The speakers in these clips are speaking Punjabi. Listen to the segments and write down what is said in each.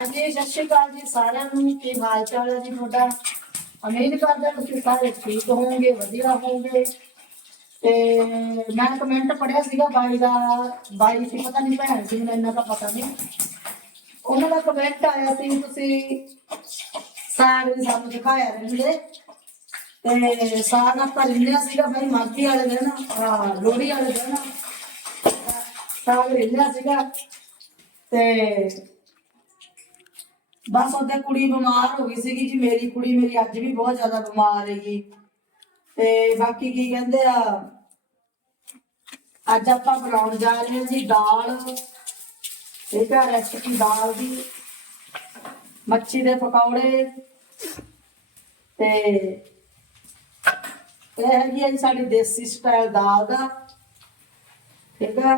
ਹਾਂਜੀ ਸਤਿ ਸ਼੍ਰੀ ਅਕਾਲ ਜੀ ਸਾਰਿਆਂ ਨੂੰ, ਕੀ ਹਾਲ ਚਾਲ ਹੈ ਜੀ ਤੁਹਾਡਾ? ਉਮੀਦ ਕਰਦੇ ਤੁਸੀਂ ਸਾਰੇ ਠੀਕ ਹੋਵੋਗੇ, ਵਧੀਆ ਹੋਵੋਗੇ। ਤੇ ਮੈਂ ਕਮੈਂਟ ਪੜਿਆ ਸੀਗਾ ਬਾਈ ਦਾ, ਬਾਈ ਸੀ ਪਤਾ ਨਹੀਂ ਭੈਣ ਸੀ, ਮੈਨੂੰ ਇੰਨਾ ਤਾਂ ਪਤਾ ਨਹੀਂ ਉਹਨਾਂ ਦਾ ਕਮੈਂਟ ਆਇਆ ਸੀ, ਤੁਸੀਂ ਸਾਗ ਵੀ ਸਾਨੂੰ ਦਿਖਾਇਆ ਰਹਿੰਦੇ ਤੇ ਸਾਗ ਆਪਾਂ ਲਿਆ ਸੀਗਾ ਬਾਈ ਮਾਗੀ ਵਾਲੇ ਦਿਨ ਹਾਂ ਲੋਹੜੀ ਵਾਲੇ ਦਿਨ। ਸਾਗ ਲਿਆ ਸੀਗਾ। ਤੇ ਬਸ ਉਹਦੇ ਕੁੜੀ ਬਿਮਾਰ ਹੋ ਗਈ ਸੀਗੀ ਜੀ, ਮੇਰੀ ਕੁੜੀ ਮੇਰੀ ਅੱਜ ਵੀ ਬਹੁਤ ਜ਼ਿਆਦਾ ਬਿਮਾਰ ਹੈਗੀ। ਤੇ ਬਾਕੀ ਕੀ ਕਹਿੰਦੇ ਆ, ਅੱਜ ਆਪਾਂ ਬਣਾਉਣ ਜਾ ਰਹੇ ਹਾਂ ਜੀ ਦਾਲ। ਠੀਕ ਆ ਰੈਸਪੀ ਦਾਲ ਦੀ। ਮੱਛੀ ਦੇ ਪਕੌੜੇ। ਤੇ ਇਹ ਹੈਗੀ ਹੈ ਜੀ ਸਾਡੀ ਦੇਸੀ ਸਟਾਈਲ ਦਾਲ ਦਾ। ਠੀਕ ਆ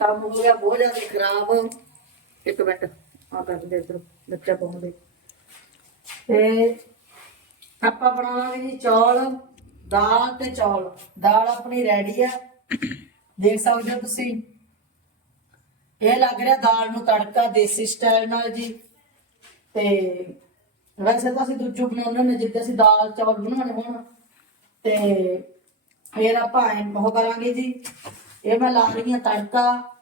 ਤਾਂ ਹੋ ਗਿਆ, ਬਹੁਤ ਜ਼ਿਆਦਾ ਖਰਾਬ। ਇੱਕ ਮਿੰਟ। ਆ ਕਰ ਦੇ ਬੱਚਾ ਪਾਉਂਦੇ ਤੇ ਆਪਾਂ ਬਣਾਵਾਂਗੇ ਜੀ ਚੌਲ, ਦਾਲ ਤੇ ਚੌਲ। ਦਾਲ ਆਪਣੀ ਰੈਡੀ ਆ। ਦੇਖ ਸਕਦੇ ਹੋ ਤੁਸੀਂ। ਇਹ ਲੱਗ ਰਿਹਾ ਦਾਲ ਨੂੰ ਤੜਕਾ ਦੇਸੀ ਸਟਾਈਲ ਨਾਲ ਜੀ। ਤੇ ਵੈਸੇ ਤਾਂ ਅਸੀਂ ਦੂਜੂ ਬਣਾਉਂਦੇ ਨੇ ਜਿੱਦਾਂ ਅਸੀਂ ਦਾਲ, ਚੌਲ ਬਣਾਉਣੇ ਹੋਣ। ਤੇ ਫਿਰ ਆਪਾਂ ਐਂ ਉਹ ਕਰਾਂਗੇ ਜੀ। ਇਹ ਮੈਂ ਲਾ ਰਹੀ ਹਾਂ ਤੜਕਾ।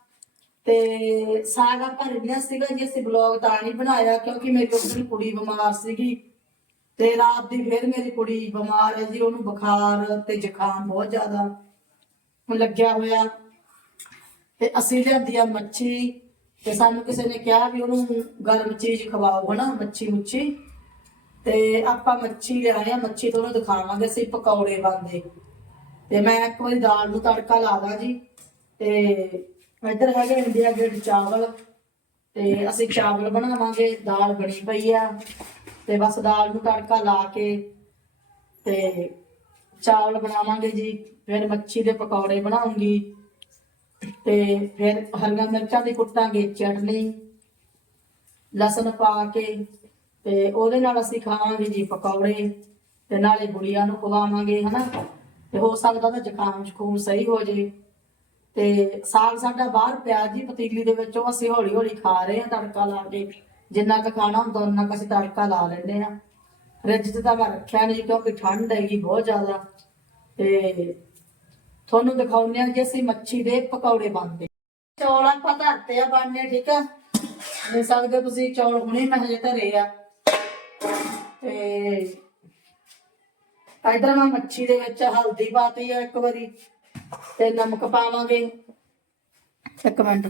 ਤੇ ਸਾਗ ਆਪਾਂ ਰਿੰਨਿਆ ਸੀਗਾ ਜੀ, ਅਸੀਂ ਬਲੌਗ ਤਾਂ ਨਹੀਂ ਬਣਾਇਆ ਕਿਉਂਕਿ ਮੇਰੀ ਉਸ ਕੁੜੀ ਬਿਮਾਰ ਸੀਗੀ ਤੇ ਰਾਤ ਦੀ ਫਿਰ ਮੇਰੀ ਕੁੜੀ ਬਿਮਾਰ ਹੈ ਜੀ, ਉਹਨੂੰ ਬੁਖਾਰ ਤੇ ਜ਼ੁਕਾਮ ਬਹੁਤ ਜ਼ਿਆਦਾ ਲੱਗਿਆ ਹੋਇਆ। ਤੇ ਅਸੀਂ ਲਿਆਂਦੀ ਆ ਮੱਛੀ ਤੇ ਸਾਨੂੰ ਕਿਸੇ ਨੇ ਕਿਹਾ ਵੀ ਉਹਨੂੰ ਗਰਮ ਚੀਜ਼ ਖਵਾਓ, ਹਨਾ ਮੱਛੀ ਮੁੱਛੀ ਤੇ ਆਪਾਂ ਮੱਛੀ ਲਿਆਏ ਆ, ਮੱਛੀ ਤੁਹਾਨੂੰ ਦਿਖਾਵਾਂਗੇ, ਅਸੀਂ ਪਕੌੜੇ ਬਣਦੇ। ਤੇ ਮੈਂ ਇੱਕ ਵਾਰੀ ਦਾਲ ਨੂੰ ਤੜਕਾ ਲਾ ਦਾਂ ਜੀ, ਤੇ ਇੱਧਰ ਹੈਗੇ ਇੰਡੀਆ ਗੇਟ ਚਾਵਲ ਤੇ ਅਸੀਂ ਚਾਵਲ ਬਣਾਵਾਂਗੇ, ਦਾਲ ਬਣੀ ਪਈ ਆ ਤੇ ਬਸ ਦਾਲ ਨੂੰ ਤੜਕਾ ਲਾ ਕੇ ਤੇ ਚਾਵਲ ਬਣਾਵਾਂਗੇ ਜੀ, ਫਿਰ ਮੱਛੀ ਦੇ ਪਕੌੜੇ ਬਣਾਉਂਗੀ ਤੇ ਫਿਰ ਹਰੀਆਂ ਮਿਰਚਾਂ ਦੀ ਕੁੱਟਾਂਗੇ ਚਟਨੀ, ਲਸਣ ਪਾ ਕੇ ਤੇ ਉਹਦੇ ਨਾਲ ਅਸੀਂ ਖਾਵਾਂਗੇ ਜੀ ਪਕੌੜੇ ਤੇ ਨਾਲੇ ਗੁੜੀਆਂ ਨੂੰ ਖਵਾਵਾਂਗੇ, ਹਨਾ? ਤੇ ਹੋ ਸਕਦਾ ਤਾਂ ਜ਼ੁਕਾਮ ਜ਼ੁਕੂਮ ਸਹੀ ਹੋ ਜੇ। ਤੇ ਸਾਗ ਸਾਡਾ ਬਾਹਰ ਪਿਆ ਜੀ, ਪਤੀਲੀ ਦੇ ਵਿੱਚ ਉਹ ਅਸੀਂ ਹੌਲੀ ਹੌਲੀ ਖਾ ਰਹੇ ਹਾਂ ਤੜਕਾ ਲਾ ਕੇ। ਜਿੰਨਾ ਕੁ ਖਾਣਾ ਹੁੰਦਾ ਉਹਨਾਂ ਕੁ ਅਸੀਂ ਤੜਕਾ ਲਾ ਲੈਂਦੇ ਹਾਂ। ਫ੍ਰਿਜ 'ਚ ਤਾਂ ਮੈਂ ਰੱਖਿਆ ਨਹੀਂ ਕਿਉਂਕਿ ਠੰਡ ਹੈਗੀ ਬਹੁਤ ਜ਼ਿਆਦਾ। ਤੇ ਤੁਹਾਨੂੰ ਦਿਖਾਉਂਦੇ ਹਾਂ ਜੀ ਅਸੀਂ ਮੱਛੀ ਦੇ ਪਕੌੜੇ ਬਣਦੇ। ਚੌਲ ਆਪਾਂ ਧਰਤੇ ਆ, ਬਣਨੇ, ਠੀਕ ਆ? ਦੇਖ ਸਕਦੇ ਹੋ ਤੁਸੀਂ, ਚੌਲ ਹੁਣੇ ਮੈਂ ਹਜੇ ਧਰੇ ਆ। ਤੇ ਇਧਰ ਮੈਂ ਮੱਛੀ ਦੇ ਵਿੱਚ ਹਲਦੀ ਪਾਤੀ ਆ ਇੱਕ ਵਾਰੀ। ਤੇ ਨਮਕ ਪਾਵਾਂਗੇ। ਇੱਕ ਮਿੰਟ।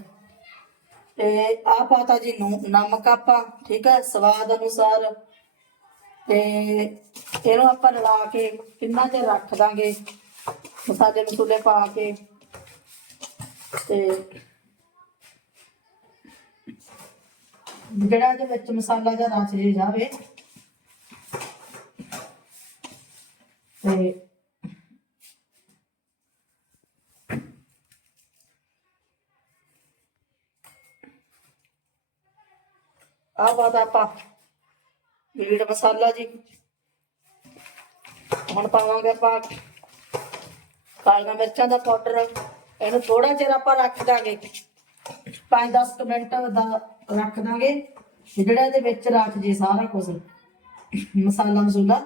ਤੇ ਆ ਪਾਤਾ ਜੀ ਨੂੰ ਨਮਕ ਆਪਾਂ ਠੀਕ ਹੈ ਸਵਾਦ ਅਨੁਸਾਰ। ਤੇ ਇਹਨੂੰ ਆਪਾਂ ਰਲਾ ਕੇ ਕਿੰਨਾ ਚਿਰ ਰੱਖ ਦਾਂਗੇ? ਮਸਾਲੇ ਮਸੂਲੇ ਪਾ ਕੇ। ਤੇ ਜਿਹੜਾ ਇਹਦੇ ਵਿੱਚ ਮਸਾਲਾ ਜਾਂ ਰਚ ਜੇ ਜਾਵੇ। ਤੇ ਆ ਬਾਤ ਆਪਾਂ ਮੀਟ ਮਸਾਲਾ ਜੀ। ਹੁਣ ਪਾਵਾਂਗੇ ਆਪਾਂ ਕਾਲੀਆਂ ਮਿਰਚਾਂ ਦਾ ਪਾਊਡਰ ਇਹਨੂੰ ਥੋੜਾ ਚਿਰ ਆਪਾਂ ਰੱਖ ਦਾਂਗੇ। 5-10 ਮਿੰਟ ਦਾ ਰੱਖ ਦਾਂਗੇ। ਜਿਹੜਾ ਇਹਦੇ ਵਿੱਚ ਰੱਖ ਜੇ ਸਾਰਾ ਕੁਝ ਮਸਾਲਾ ਮਸੂਲਾ।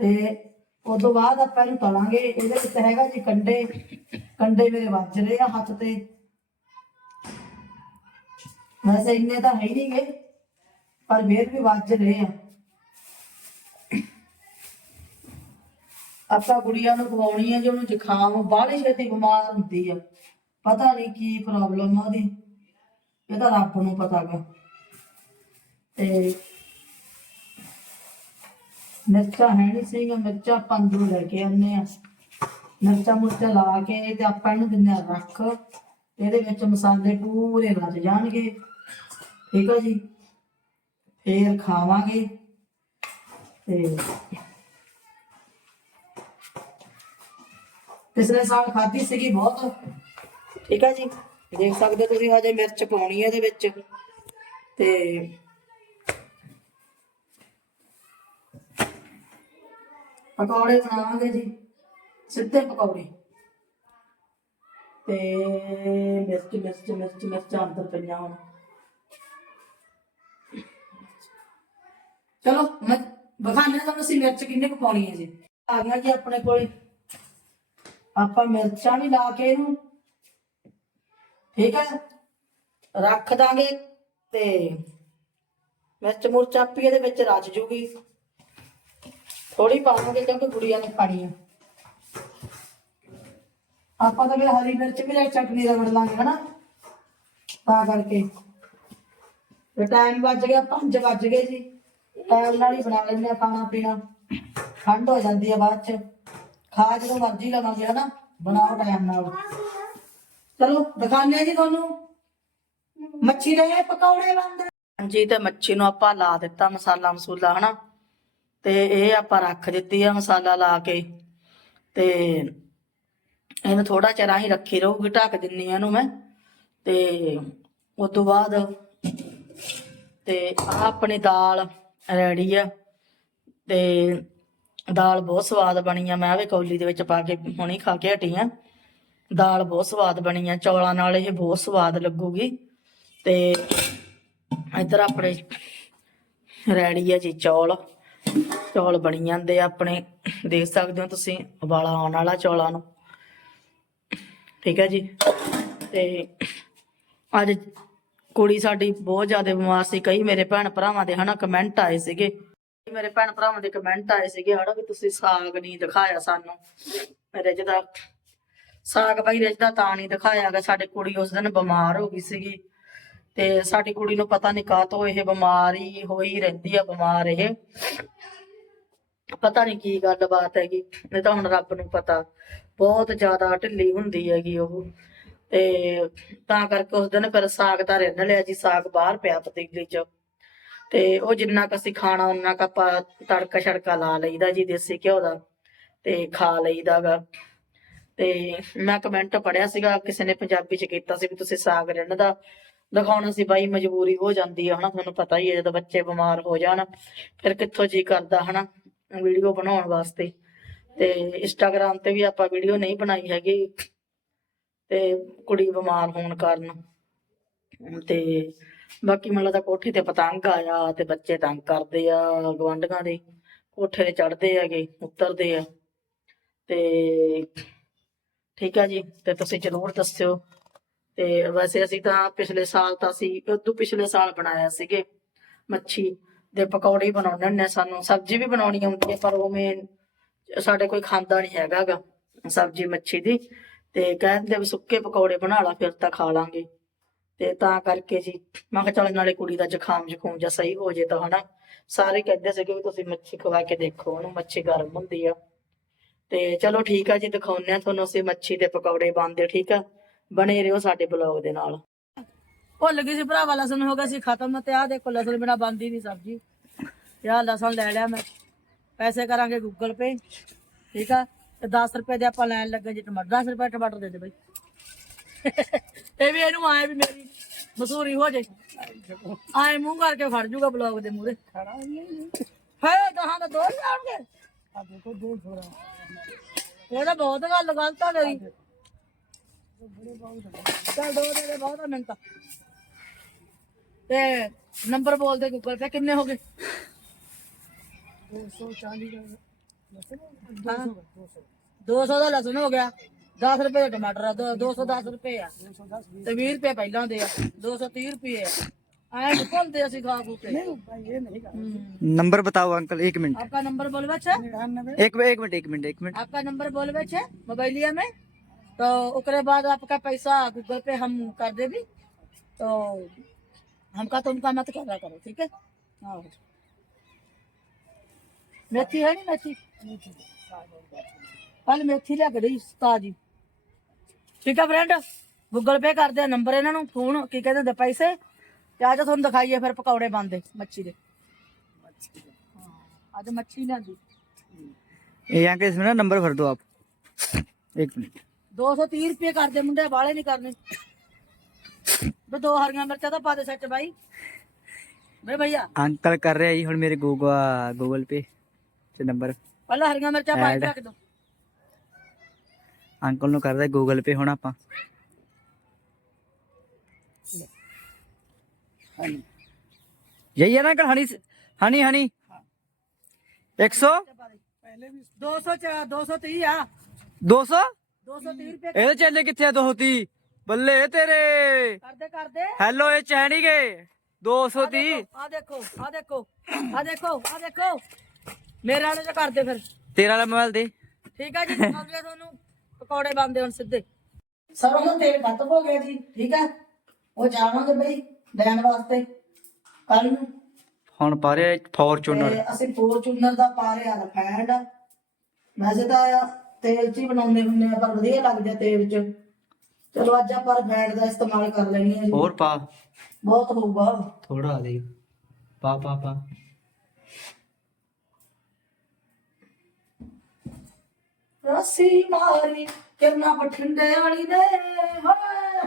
ਤੇ ਉਸ ਤੋਂ ਬਾਅਦ ਆਪਾਂ ਇਹਨੂੰ ਤਲਾਂਗੇ। ਇਹਦੇ ਵਿੱਚ ਹੈਗਾ ਜੀ ਕੰਡੇ। ਕੰਡੇ ਮੇਰੇ ਵੱਜ ਰਹੇ ਆ ਹੱਥ ਤੇ। ਵੈਸੇ ਇੰਨੇ ਤਾਂ ਹੈ ਹੀ ਨਹੀਂ ਗਏ ਪਰ ਫੇਰ ਵੀ ਵੱਜ ਰਹੇ ਆ। ਆਪਾਂ ਗੁੜੀਆਂ ਨੂੰ ਖਵਾਉਣੀ ਹੈ ਜੇ ਉਹਨੂੰ ਜ਼ੁਕਾਮ ਬਾਹਲੀ ਛੇਤੀ ਬਿਮਾਰ ਹੁੰਦੀ ਆ। ਪਤਾ ਨਹੀਂ ਕੀ ਪ੍ਰੋਬਲਮ ਆ ਉਹਦੀ। ਇਹ ਤਾਂ ਰੱਬ ਨੂੰ ਪਤਾ ਗਾ। ਤੇ ਮਿਰਚਾਂ ਹੈ ਨਹੀਂ ਸੀਗਾ ਮਿਰਚਾਂ ਆਪਾਂ ਅੰਦਰੋਂ ਲੈ ਕੇ ਆਉਂਦੇ ਆ। ਮਿਰਚਾਂ ਮੁਰਚਾਂ ਲਾ ਕੇ ਤੇ ਆਪਾਂ ਇਹਨੂੰ ਦਿੰਦੇ ਆ ਰੱਖ। ਇਹਦੇ ਵਿੱਚ ਮਸਾਲੇ ਪੂਰੇ ਰਚ ਜਾਣਗੇ। ਠੀਕ ਆ ਜੀ? ਫੇਰ ਖਾਵਾਂਗੇ। ਤੇ ਪਿਛਲੇ ਸਾਲ ਖਾਧੀ ਸੀਗੀ ਬਹੁਤ। ਠੀਕ ਆ ਜੀ? ਦੇਖ ਸਕਦੇ ਹੋ ਤੁਸੀਂ ਹਜੇ ਮਿਰਚ ਪਾਉਣੀ ਹੈ ਇਹਦੇ ਵਿੱਚ। ਤੇ ਪਕੌੜੇ ਬਣਾਵਾਂਗੇ ਜੀ। ਸਿੱਧੇ ਪਕੌੜੇ। ਤੇ ਮਿਰਚ ਮਿਰਚ ਮਿਰਚ ਮਿਰਚ ਅੰਦਰ ਪਈਆਂ ਹੁਣ। ਚਲੋ, ਮੈਂ ਬਖਾਨੇ ਤੁਹਾਨੂੰ ਅਸੀਂ ਮਿਰਚ ਕਿੰਨੇ ਕੁ ਪਾਉਣੀ ਹੈ ਜੀ। ਆ ਗਿਆ ਜੀ ਆਪਣੇ ਕੋਲ। ਆਪਾਂ ਮਿਰਚਾਂ ਵੀ ਲਾ ਕੇ ਇਹਨੂੰ, ਠੀਕ ਹੈ, ਰੱਖ ਦਾਂਗੇ ਤੇ ਮਿਰਚ ਮੁਰਚ ਆਪੀ ਇਹਦੇ ਵਿੱਚ ਰਚ ਜੂਗੀ। ਥੋੜੀ ਪਾਵਾਂਗੇ ਕਿਉਂਕਿ ਗੁੜੀਆਂ ਨੇ ਖਾਣੀ ਆ। ਆਪਾਂ ਤਾਂ ਫਿਰ ਹਰੀ ਮਿਰਚ ਵੀ ਲੈ ਚਟਨੀ ਰਗੜ ਲਾਂਗੇ, ਹਨਾ? ਤਾਂ ਕਰਕੇ। ਤੇ ਟਾਈਮ ਵੱਜ ਗਿਆ 5 ਵੱਜ ਗਏ ਜੀ। ਟਾਈਮ ਨਾਲ ਹੀ ਬਣਾ ਲੈਂਦੇ ਆ ਖਾਣਾ ਪੀਣਾ। ਠੰਡ ਹੋ ਜਾਂਦੀ ਆ ਬਾਅਦ ਚ। ਖਾ ਜਦੋਂ ਮਰਜ਼ੀ ਲਵਾਂਗੇ ਹਨਾ, ਬਣਾਓ ਟਾਈਮ ਨਾਲ। ਚਲੋ, ਦਿਖਾਉਂਦੇ ਆ ਜੀ ਤੁਹਾਨੂੰ। ਮੱਛੀ ਦੇ ਪਕੌੜੇ ਬਣਦੇ। ਹਾਂਜੀ, ਤੇ ਮੱਛੀ ਨੂੰ ਆਪਾਂ ਲਾ ਦਿੱਤਾ ਮਸਾਲਾ ਮਸੂਲਾ, ਹਨਾ। ਤੇ ਇਹ ਆਪਾਂ ਰੱਖ ਦਿੱਤੀ ਆ ਮਸਾਲਾ ਲਾ ਕੇ। ਤੇ ਇਹਨੂੰ ਥੋੜਾ ਚਿਰ ਹੀ ਰੱਖੀ ਰਹੂਗੀ ਢੱਕ ਦਿੰਨੀ ਆ ਇਹਨੂੰ ਮੈਂ। ਤੇ ਉਸ ਤੋਂ ਬਾਅਦ ਤੇ ਆ ਆਪਣੀ ਦਾਲ ਰੈਡੀ ਆ। ਤੇ ਦਾਲ ਬਹੁਤ ਸਵਾਦ ਬਣੀ ਆ। ਮੈਂ ਵੀ ਕੌਲੀ ਦੇ ਵਿੱਚ ਪਾ ਕੇ ਹੁਣੀ ਖਾ ਕੇ ਹਟੀ ਆ। ਦਾਲ ਬਹੁਤ ਸਵਾਦ ਬਣੀ ਆ। ਚੌਲਾਂ ਨਾਲ ਇਹ ਬਹੁਤ ਸਵਾਦ ਲੱਗੂਗੀ। ਤੇ ਇੱਧਰ ਆਪਣੇ ਰੈਡੀ ਆ ਜੀ ਚੌਲ। ਚੌਲ ਬਣੀ ਜਾਂਦੇ ਆ ਆਪਣੇ। ਦੇਖ ਸਕਦੇ ਹੋ ਤੁਸੀਂ, ਉਬਾਲਾ ਆਉਣ ਵਾਲਾ ਚੌਲਾਂ ਨੂੰ। ਠੀਕ ਹੈ ਜੀ? ਤੇ ਅੱਜ ਕੁੜੀ ਸਾਡੀ ਬਹੁਤ ਜ਼ਿਆਦਾ ਬਿਮਾਰ ਸੀ। ਕਈ ਮੇਰੇ ਭੈਣ ਭਰਾਵਾਂ ਦੇ ਹਨਾ ਕਮੈਂਟ ਆਏ ਸੀਗੇ। ਕਈ ਮੇਰੇ ਭੈਣ ਭਰਾਵਾਂ ਦੇ ਕਮੈਂਟ ਆਏ ਸੀਗੇ ਹਨਾ ਵੀ ਤੁਸੀਂ ਸਾਗ ਨਹੀਂ ਦਿਖਾਇਆ ਸਾਨੂੰ। ਰਿਜਦਾ, ਸਾਗ ਬਾਈ ਰਿਜਦਾ ਤਾਂ ਨਹੀਂ ਦਿਖਾਇਆਗਾ ਸਾਡੀ ਕੁੜੀ ਉਸ ਦਿਨ ਬਿਮਾਰ ਹੋ ਗਈ ਸੀਗੀ। ਤੇ ਸਾਡੀ ਕੁੜੀ ਨੂੰ ਪਤਾ ਨਹੀਂ ਕਾਹ ਤੋਂ ਇਹ ਬਿਮਾਰੀ ਹੋਈ ਰਹਿੰਦੀ ਆ, ਬਿਮਾਰ ਇਹ। ਪਤਾ ਨਹੀਂ ਕੀ ਗੱਲਬਾਤ ਹੈਗੀ। ਇਹ ਤਾਂ ਹੁਣ ਰੱਬ ਨੂੰ ਪਤਾ। ਬਹੁਤ ਜ਼ਿਆਦਾ ਢਿੱਲੀ ਹੁੰਦੀ ਹੈਗੀ ਉਹ। ਤੇ ਤਾਂ ਕਰਕੇ ਉਸ ਦਿਨ ਫਿਰ ਸਾਗ ਦਾ ਰਿੰਨ ਲਿਆ ਜੀ, ਸਾਗ ਬਾਹਰ ਪਿਆ ਪਤੀਲੀ 'ਚ। ਤੇ ਉਹ ਜਿੰਨਾ ਕੁ ਅਸੀਂ ਖਾਣਾ ਉਹਨਾਂ ਕੁ ਆਪਾਂ ਤੜਕਾ ਛੜਕਾ ਲਾ ਲਈਦਾ ਜੀ, ਦੇਸੀ ਘਿਓ ਦਾ ਤੇ ਖਾ ਲਈਦਾਗਾ ਤੇ ਮੈਂ ਕਮੈਂਟ ਪੜਿਆ ਸੀਗਾ, ਕਿਸੇ ਨੇ ਪੰਜਾਬੀ 'ਚ ਕੀਤਾ ਸੀ ਵੀ ਤੁਸੀਂ ਸਾਗ ਰਿੰਨ ਦਾ ਦਿਖਾਉਣਾ ਸੀ, ਬਾਈ ਮਜਬੂਰੀ ਹੋ ਜਾਂਦੀ ਹੈ ਹਨਾ? ਤੁਹਾਨੂੰ ਪਤਾ ਹੀ ਹੈ ਜਦੋਂ ਬੱਚੇ ਬਿਮਾਰ ਹੋ ਜਾਣ, ਫਿਰ ਕਿੱਥੋਂ ਜੀ ਕਰਦਾ, ਹਨਾ? ਵੀਡੀਓ ਬਣਾਉਣ ਵਾਸਤੇ। ਤੇ ਇੰਸਟਾਗ੍ਰਾਮ ਤੇ ਵੀ ਆਪਾਂ ਵੀਡੀਓ ਨਹੀਂ ਬਣਾਈ ਹੈਗੀ। ਤੇ ਕੁੜੀ ਬਿਮਾਰ ਹੋਣ ਕਾਰਨ। ਤੇ ਬਾਕੀ ਮੈਨੂੰ ਲੱਗਦਾ ਕੋਠੇ ਤੇ ਪਤੰਗ ਆਇਆ ਤੇ ਬੱਚੇ ਤੰਗ ਕਰਦੇ ਆ ਗਵਾਂਢੀਆਂ ਦੇ ਕੋਠੇ ਤੇ ਚੜਦੇ ਹੈਗੇ, ਉਤਰਦੇ ਆ। ਤੇ ਠੀਕ ਆ ਜੀ, ਤੇ ਤੁਸੀਂ ਜਰੂਰ ਦੱਸਿਓ। ਤੇ ਵੈਸੇ ਅਸੀਂ ਤਾਂ ਪਿਛਲੇ ਸਾਲ ਤਾਂ ਅਸੀਂ ਉਦੋਂ ਪਿਛਲੇ ਸਾਲ ਬਣਾਇਆ ਸੀਗੇ ਮੱਛੀ ਦੇ ਪਕੌੜੇ ਬਣਾਉਣੇ ਹੁੰਦੇ ਆ ਸਾਨੂੰ। ਸਬਜ਼ੀ ਵੀ ਬਣਾਉਣੀ ਆਉਂਦੀ ਹੈ ਪਰ ਉਹ ਉਵੇਂ ਸਾਡੇ ਕੋਈ ਖਾਂਦਾ ਨਹੀਂ ਹੈਗਾਗਾ ਸਬਜ਼ੀ ਮੱਛੀ ਦੀ। ਤੇ ਕਹਿੰਦੇ ਵੀ ਸੁੱਕੇ ਪਕੌੜੇ ਬਣਾ ਲਾ, ਫਿਰ ਤਾਂ ਖਾ ਲਾਂਗੇ। ਤੇ ਤਾਂ ਕਰਕੇ ਜੀ, ਮੈਂ ਕਿਹਾ ਚੱਲ ਨਾਲੇ ਕੁੜੀ ਦਾ ਜ਼ੁਕਾਮ ਜ਼ੁਕਾਮ ਜਾਂ ਸਹੀ ਹੋ ਜੇ ਤਾਂ ਹਨਾ। ਸਾਰੇ ਕਹਿੰਦੇ ਸੀਗੇ ਵੀ ਤੁਸੀਂ ਮੱਛੀ ਖਵਾ ਕੇ ਦੇਖੋ, ਉਹਨੂੰ ਮੱਛੀ ਗਰਮ ਹੁੰਦੀ ਆ। ਤੇ ਚਲੋ ਠੀਕ ਆ ਜੀ, ਦਿਖਾਉਂਦੇ ਆ ਤੁਹਾਨੂੰ ਅਸੀਂ ਮੱਛੀ ਦੇ ਪਕੌੜੇ ਬਣਦੇ ਠੀਕ ਆ? ਬਣੇ ਰਹੋ ਸਾਡੇ ਬਲੌਗ ਦੇ ਨਾਲ। ਭੁੱਲ ਗਈ ਸੀ ਭਰਾਵਾ, ਲਸਣ ਹੋ ਗਿਆ ਸੀ ਖਤਮ ਤੇ ਆ ਦੇਖੋ, ਲਸਣ ਬਿਨਾ ਬਣਦੀ ਨਹੀਂ ਸਬਜ਼ੀ। ਯਾ ਲਸਣ ਲੈ ਲਿਆ ਮੈਂ। ਪੈਸੇ ਕਰਾਂਗੇ ਗੂਗਲ ਪੇ ਠੀਕ ਆ? ਤੇ 10 ਰੁਪਏ ਦੇ ਆਪਾਂ ਲੈਣ ਲੱਗੇ ਜੇ ਟਮਾਟਰ। 10 ਰੁਪਏ ਟਮਾਟਰ ਦੇ ਦੇ ਬਈ। ਇਹ ਵੀ ਇਹਨੂੰ ਆਏ ਵੀ ਮੇਰੀ ਮਸੂਰੀ ਹੋ ਜੇ ਆਏ ਮੂੰਹ ਕਰਕੇ ਫੜ ਜੂਗਾ ਬਲੌਗ ਦੇ ਮੂਰੇ ਹੇ ਦਹਾਂ ਦਾ ਦੋ ਹੀ ਆਉਣਗੇ ਆ ਦੇਖੋ ਦੋ ਛੋਰਾ ਇਹ ਤਾਂ ਬਹੁਤ ਗੱਲ ਗਲਤ ਆ ਮੇਰੀ ਚੱਲ ਦੋ ਦੇ ਦੇ ਬਹੁਤ ਆ ਮੈਨੂੰ ਤਾਂ ਤੇ ਨੰਬਰ ਬੋਲ ਦੇ ਗੂਗਲ ਤੇ ਕਿੰਨੇ ਹੋ ਗਏ? 240 ਦਾ। 200 200 दो सौ का लसन हो गया। दस रुपए का टमाटर दो सौ दस रुपए तो भी रुपए पहला दे दो सौ तीह रुपये हम्म। नंबर बताओ अंकल एक मिनट। आपका नंबर बोलवा छे एक एक मिनट एक मिनट एक मिनट। आपका नंबर छे मोबाइलिया में। तो ओकरे बाद आपका पैसा गूगल पे हम कर देबी तो हमका तुमका तो मत कर करो ठीक है? हाँ। मेथी है नहीं मेथी। ਕੱਲ ਮੇਥੀ ਲਿਆ ਕੇ ਦੇਈ ਤਾਜੀ ਠੀਕ ਆ ਫਰੈਂਡ ਗੂਗਲ ਪੇ ਕਰਦੇ ਆ ਨੰਬਰ ਇਹਨਾਂ ਨੂੰ ਫੋਨ ਕੀ ਕਹਿੰਦੇ ਹੁੰਦੇ ਪੈਸੇ? ਤੇ ਆਜਾ ਤੁਹਾਨੂੰ ਦਿਖਾਈਏ ਫਿਰ ਪਕੌੜੇ ਬੰਦੇ ਮੱਛੀ ਦੇ। ਅੱਜ ਮੱਛੀ ਨਾ ਦੀ ਇਹ ਆ ਕੇ ਇਸ ਮੇਰਾ ਨੰਬਰ ਭਰ ਦਿਓ ਆਪ। 1 ਮਿੰਟ। 230 ਰੁਪਏ ਕਰਦੇ ਮੁੰਡੇ ਵਾਲੇ ਨਹੀਂ ਕਰਨੇ। ਬੇ ਦੋ ਹਰੀਆਂ ਮਿਰਚਾਂ ਦਾ ਪਾ ਦੇ ਸੱਚ ਬਾਈ। ਮੇਰੇ ਭਈਆ। ਅੰਕਲ ਕਰ ਰਿਹਾ ਜੀ ਹੁਣ ਮੇਰੇ ਗੂਗਲ ਗੂਗਲ ਪੇ ਤੇ ਨੰਬਰ ਪਹਿਲਾਂ ਹਰੀਆਂ ਮਿਰਚਾਂ ਪਾ ਕੇ ਰੱਖ ਦੋ। ਅੰਕਲ ਨੂੰ ਕਰਦਾ ਗੂਗਲ ਪੇ ਹੁਣ ਆਪਾਂ यही है ना अंकल हनी हनी हनी 100 200 ਚ 230 ਆ 200 230 ਰੁਪਏ ਇਹਦੇ ਚੱਲੇ ਕਿੱਥੇ ਆ 230 ਬੱਲੇ ਤੇਰੇ ਕਰਦੇ ਕਰਦੇ ਹੈਲੋ ਇਹ ਚਹਿਣੀਗੇ 230 ਆ ਦੇਖੋ ਆ ਦੇਖੋ ਆ ਦੇਖੋ ਆ ਦੇਖੋ ਮੇਰੇ ਵਾਲੇ ਚ ਕਰਦੇ ਫਿਰ ਤੇਰਾ ਵਾਲਾ ਮੋਬਾਈਲ ਦੇ ਠੀਕ ਹੈ ਜੀ ਦਿਖਾਉਂਦੇ ਆ ਤੁਹਾਨੂੰ ਪਕੌੜੇ ਬਣਦੇ ਹੁਣ ਸਿੱਧੇ। ਸਰੋਂ ਦਾ ਤੇਲ ਖਤਮ ਹੋ ਗਿਆ ਜੀ ਠੀਕ ਹੈ ਉਹ ਜਾਵਾਂਗੇ ਬਈ ਲੈਣ ਵਾਸਤੇ ਕੱਲ ਨੂੰ। ਹੁਣ ਪਾ ਰਿਹਾ ਫੋਰਚੂਨਰ ਤੇ ਅਸੀਂ ਫੋਰਚੂਨਰ ਦਾ ਪਾ ਰਹੇ ਆ ਰਿਫਾਈਂਡ ਵੈਸੇ ਤਾਂ ਤੇਲ 'ਚ ਹੀ ਬਣਾਉਂਦੇ ਹੁੰਦੇ ਆ ਪਰ ਵਧੀਆ ਲੱਗਦਾ ਤੇਲ 'ਚ। ਚਲੋ ਅੱਜ ਆਪਾਂ ਰਿਫਾਈਂਡ ਦਾ ਇਸਤੇਮਾਲ ਕਰ ਲੈਣੀ ਹੈ ਜੀ। ਹੋਰ ਪਾ। ਬਹੁਤ ਹੋਊਗਾ। ਥੋੜਾ ਦੇ। ਪਾ ਪਾ ਪਾ। ਰਸੀ ਮਾਰੀ ਕਿਰਨਾ ਬਠਿੰਡੇ ਵਾਲੀ ਦੇ ਹੋਏ।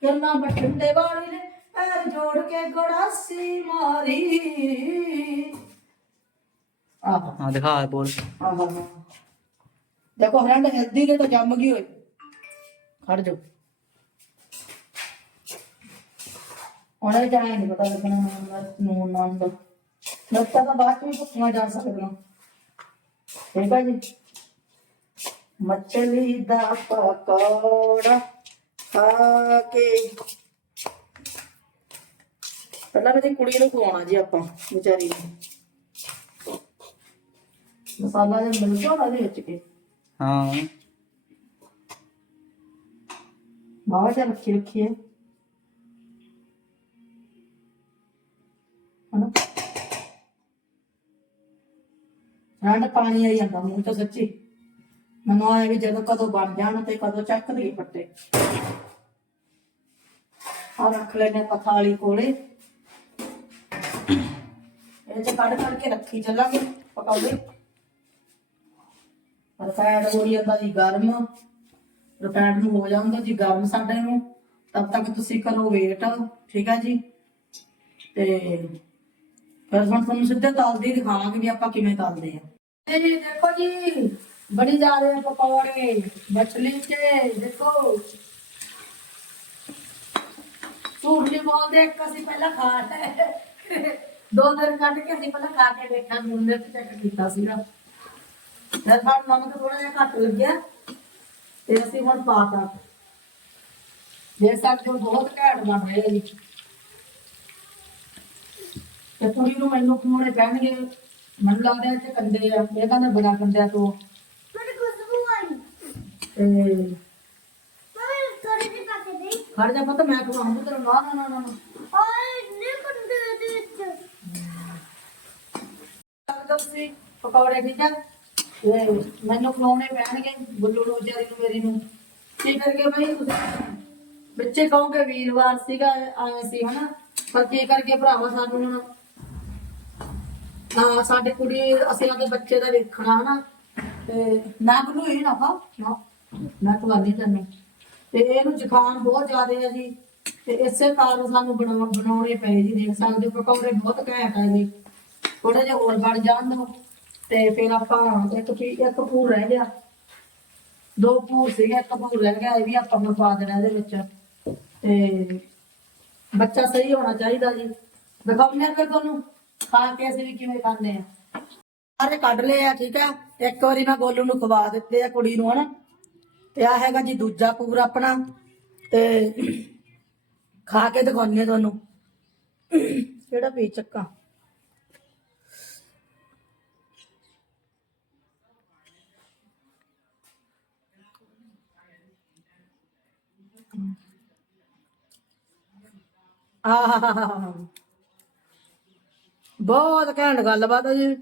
ਕਿਰਨਾ ਬਠਿੰਡੇ ਵਾਲੀ ਨੇ ਪੈਰ ਜੋੜ ਕੇ ਗੜਾਸੀ ਮਾਰੀ। ਆਹ। ਬੋਲ। ਆਹ। ਦੇਖੋ ਫਰੈਂਡ ਹੈਲਦੀ ਨੇ ਤਾਂ ਜੰਮ ਗਈ ਹੋਈ। ਖੜ ਜਾ ਉਹਨੇ ਜਾਇਆ ਨਹੀਂ ਪਤਾ ਲੱਗਣਾ ਨੂੰ ਨਾਮ ਦਾ ਲੱਤਾ ਤਾਂ ਬਾਅਦ ਚ ਵੀ ਪੁੱਛਣਾ ਜਾ ਸਕਦਾ ਠੀਕ ਹੈ ਜੀ? ਮੱਛਲੀ ਦਾ ਪਕੌੜਾ ਖਾ ਕੇ। ਪਹਿਲਾਂ ਮੇਰੀ ਕੁੜੀ ਨੂੰ ਖਵਾਉਣਾ ਜੀ ਆਪਾਂ ਵਿਚਾਰੀ ਨੂੰ। ਮਸਾਲਾ ਜਿਹਾ ਮਿਲ ਗਿਆ ਉਹਦੇ ਵਿੱਚ ਕੇ। ਹਾਂ। ਬਾਵਾ ਜਿਹਾ ਰੱਖੀ ਰੱਖੀ ਹੈ। ਹਨਾ? ਰੰਡ ਪਾਣੀ ਆਈ ਜਾਂਦਾ ਮੂੰਹ ਤੋਂ ਸੱਚੀ। ਮੈਨੂੰ ਆਇਆ ਵੀ ਜਦੋਂ ਕਦੋਂ ਬਣ ਜਾਣ ਤੇ ਕਦੋਂ ਚੱਕ ਦੇ ਪੱਟੇ ਆ ਰੱਖ ਲੈਨੇ ਪਥਾਲੀ ਕੋਲੇ। ਇਹ ਚ ਕੱਢ ਕੱਢ ਕੇ ਰੱਖੀ ਚੱਲਾਂਗੇ ਪਕਾਉਂਦੇ ਰਫੈਂਡ ਹੋ ਜਾਂਦਾ ਜੀ ਗਰਮ। ਰਫੈਂਡ ਨੂੰ ਹੋ ਜਾਂਦਾ ਜੀ ਗਰਮ ਸਾਡੇ ਨੂੰ। ਤਦ ਤੱਕ ਤੁਸੀਂ ਕਰੋ ਵੇਟ ਠੀਕ ਹੈ ਜੀ? ਤੇ ਫਿਰ ਹੁਣ ਤੁਹਾਨੂੰ ਸਿੱਧੇ ਤਲਦੀ ਹੀ ਦਿਖਾਵਾਂਗੇ ਵੀ ਆਪਾਂ ਕਿਵੇਂ ਤਲਦੇ ਆ ਇਹ ਦੇਖੋ ਜੀ ਬੜੀ ਜਾ ਰਹੇ ਆ ਪਕੌੜੇ, ਮਛਲੀ ਕੇ ਦੇਖੋ। ਝੂਠ ਬੋਲਦੇ, ਇੱਕ ਅਸੀਂ ਪਹਿਲਾਂ ਖਾ ਲਏ ਦੋ ਦਿਨ ਕੱਢ ਕੇ ਅਸੀਂ ਪਹਿਲਾਂ ਖਾ ਕੇ ਦੇਖਾਂ ਨੂਨ ਦੇ ਚੈੱਕ ਕੀਤਾ ਸੀਗਾ। ਜਦ ਬਾਅਦ ਨਮਕ ਥੋੜਾ ਜਿਹਾ ਘੱਟ ਲੱਗਿਆ, ਤੇ ਅਸੀਂ ਹੁਣ ਪਾਤਾ ਦੇਖ ਸਕਦੇ ਹੋ ਬਹੁਤ ਘੈਂਟ ਬਣ ਰਹੇ ਜੀ। ਤੇ ਕੁੜੀ ਨੂੰ ਮੈਨੂੰ ਖਮੋੜੇ ਪੈਣਗੇ ਮੈਨੂੰ ਲੱਗਦਾ ਇਹ ਚ ਕੰਦੇ ਆ, ਇਹ ਕਹਿੰਦਾ ਬੜਾ ਕੰਦਿਆਂ ਤੋਂ। ਤੇ ਖੜ ਜਾ ਪਤਾ, ਮੈਂ ਖਵਾਉਂਗਾ ਤੇਰਾ ਨਾ ਨਾ ਨਾ। ਨਾ ਤੁਸੀਂ ਪਕੌੜੇ ਠੀਕ ਆ ਤੇ ਮੈਨੂੰ ਖਵਾਉਣੇ ਪੈਣਗੇ ਗੁੱਲੂ ਨੂੰ ਵਿਚਾਰੀ ਨੂੰ, ਮੇਰੀ ਨੂੰ। ਕੀ ਕਰਕੇ ਬਈ ਤੁਸੀਂ? ਬੱਚੇ ਕਹੋਗੇ ਵੀਰਵਾਰ ਸੀਗਾ ਐਵੇਂ ਸੀ, ਹਨਾ? ਪਰ ਕੀ ਕਰਕੇ ਭਰਾਵਾ ਸਾਨੂੰ ਹੁਣ? ਨਾ, ਸਾਡੇ ਕੁੜੀ, ਅਸੀਂ ਆਪਣੇ ਬੱਚੇ ਦਾ ਵੇਖਣਾ, ਹਨਾ? ਤੇ ਨਾ ਗੁੱਲੂ ਇਹ ਨਾ ਖਾ, ਨਾ। ਮੈਂ ਖਵਾ ਨਹੀਂ ਤੈਨੂੰ ਤੇ ਇਹਨੂੰ ਜ਼ੁਕਾਮ ਬਹੁਤ ਜ਼ਿਆਦਾ ਹੈ ਜੀ। ਤੇ ਇਸੇ ਕਾਰਨ ਸਾਨੂੰ ਬਣਾ- ਬਣਾਉਣੇ ਪਏ ਜੀ, ਦੇਖ ਸਕਦੇ ਹੋ, ਪਕੌੜੇ ਬਹੁਤ ਘੈਂਟ ਆ ਜੀ। ਥੋੜੇ ਜਿਹਾ ਹੋਰ ਬਣ ਜਾਣ ਦੋ। ਤੇ ਫਿਰ ਆਪਾਂ ਇੱਕ ਪੀ ਇੱਕ ਪੂਰ ਰਹਿ ਗਿਆ। ਦੋ ਪੂਰ ਸੀਗੇ, ਇੱਕ ਪੂਰ ਰਹਿ ਗਿਆ, ਇਹ ਵੀ ਆਪਾਂ ਨੂੰ ਪਾ ਦੇਣਾ ਇਹਦੇ ਵਿੱਚ। ਤੇ ਬੱਚਾ ਸਹੀ ਹੋਣਾ ਚਾਹੀਦਾ ਜੀ। ਦਿਖਾਉਂਦੇ ਆ ਫਿਰ ਤੁਹਾਨੂੰ, ਖਾ ਕੇ ਅਸੀਂ ਵੀ ਕਿਵੇਂ ਖਾਂਦੇ ਆ। ਸਾਰੇ ਕੱਢ ਲਏ ਆ, ਠੀਕ ਆ। ਇੱਕ ਵਾਰੀ ਮੈਂ ਗੋਲੂ ਨੂੰ ਖਵਾ ਦਿੱਤੇ ਆ ਕੁੜੀ ਨੂੰ, ਹਨਾ। ਤੇ ਆ ਹੈਗਾ ਜੀ ਦੂਜਾ ਪੂਰ ਆਪਣਾ ਤੇ ਖਾ ਕੇ ਦਿਖਾਉਂਦੇ ਆ ਤੁਹਾਨੂੰ। ਕਿਹੜਾ ਪੀ ਚੱਕਾ? ਆਹ, ਬਹੁਤ ਘੈਂਟ ਗੱਲਬਾਤ ਹੈ ਜੀ।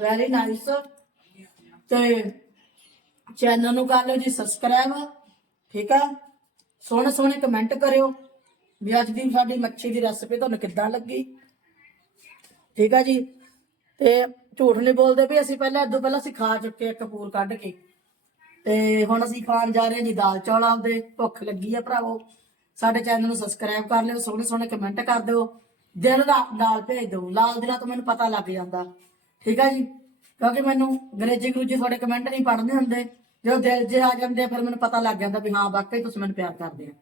Very nice. ਤੇ ਚੈਨਲ ਨੂੰ ਕਰ ਲਿਓ ਜੀ ਸਬਸਕ੍ਰਾਈਬ, ਠੀਕ ਹੈ? ਸੋਹਣੇ ਸੋਹਣੇ ਕਮੈਂਟ ਕਰਿਓ ਵੀ ਅੱਜ ਦੀ ਸਾਡੀ ਮੱਛੀ ਦੀ ਰੈਸਪੀ ਤੁਹਾਨੂੰ ਕਿੱਦਾਂ ਲੱਗੀ? ਠੀਕ ਹੈ ਜੀ? ਤੇ ਝੂਠ ਨਹੀਂ ਬੋਲਦੇ ਵੀ ਅਸੀਂ ਪਹਿਲਾਂ ਇਦੋਂ ਪਹਿਲਾਂ ਅਸੀਂ ਖਾ ਚੁੱਕੇ ਇੱਕ ਪੂਰ ਕੱਢ ਕੇ। ਤੇ ਹੁਣ ਅਸੀਂ ਖਾਣ ਜਾ ਰਹੇ ਹਾਂ ਜੀ ਦਾਲ ਚੌਲ ਆਪਦੇ, ਭੁੱਖ ਲੱਗੀ ਆ ਭਰਾਵੋ। ਸਾਡੇ ਚੈਨਲ ਨੂੰ ਸਬਸਕ੍ਰਾਈਬ ਕਰ ਲਿਓ, ਸੋਹਣੇ ਸੋਹਣੇ ਕਮੈਂਟ ਕਰ ਦਿਓ। ਦਿਲ ਰਾਤ ਨਾਲ ਭੇਜ ਦਿਓ, ਲਾਲ ਦਿਲਾਂ ਤੋਂ ਮੈਨੂੰ ਪਤਾ ਲੱਗ ਜਾਂਦਾ। ਠੀਕ ਆ ਜੀ? ਕਿਉਂਕਿ ਮੈਨੂੰ ਅੰਗਰੇਜ਼ੀ ਗਰੂਜੀ ਤੁਹਾਡੇ ਕਮੈਂਟ ਨਹੀਂ ਪੜ੍ਹਦੇ ਹੁੰਦੇ। ਜਦੋਂ ਦਿਲ 'ਚ ਆ ਜਾਂਦੇ ਫਿਰ ਮੈਨੂੰ ਪਤਾ ਲੱਗ ਜਾਂਦਾ ਵੀ ਹਾਂ, ਵਾਕਈ ਤੁਸੀਂ ਮੈਨੂੰ ਪਿਆਰ ਕਰਦੇ ਆ।